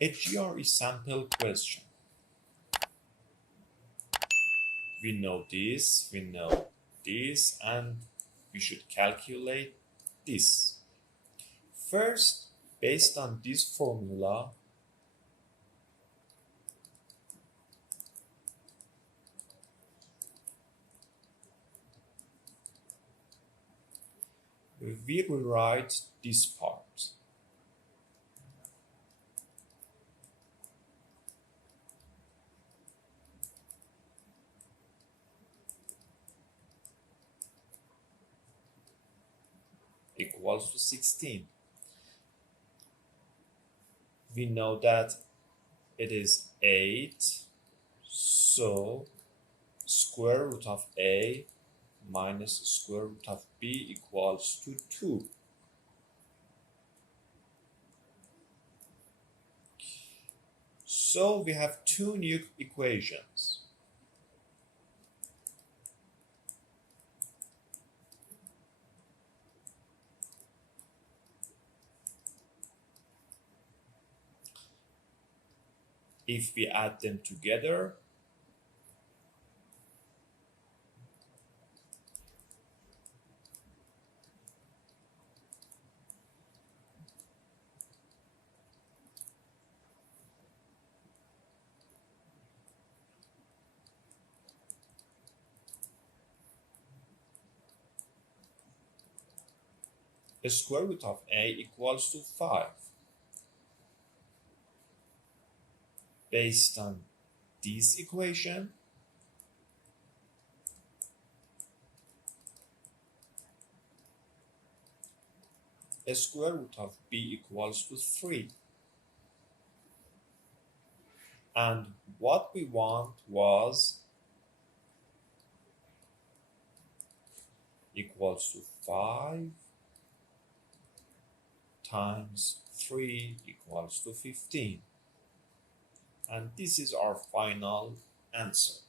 A GRE sample question. We know this, and we should calculate this. First, based on this formula, we rewrite this part. Equals to 16. We know that it is 8, so square root of a minus square root of b equals to 2. So we have two new equations. If we add them together, the square root of a equals to 5. Based on this equation, the square root of b equals to 3. And what we want was equals to 5 times 3 equals to 15. And this is our final answer.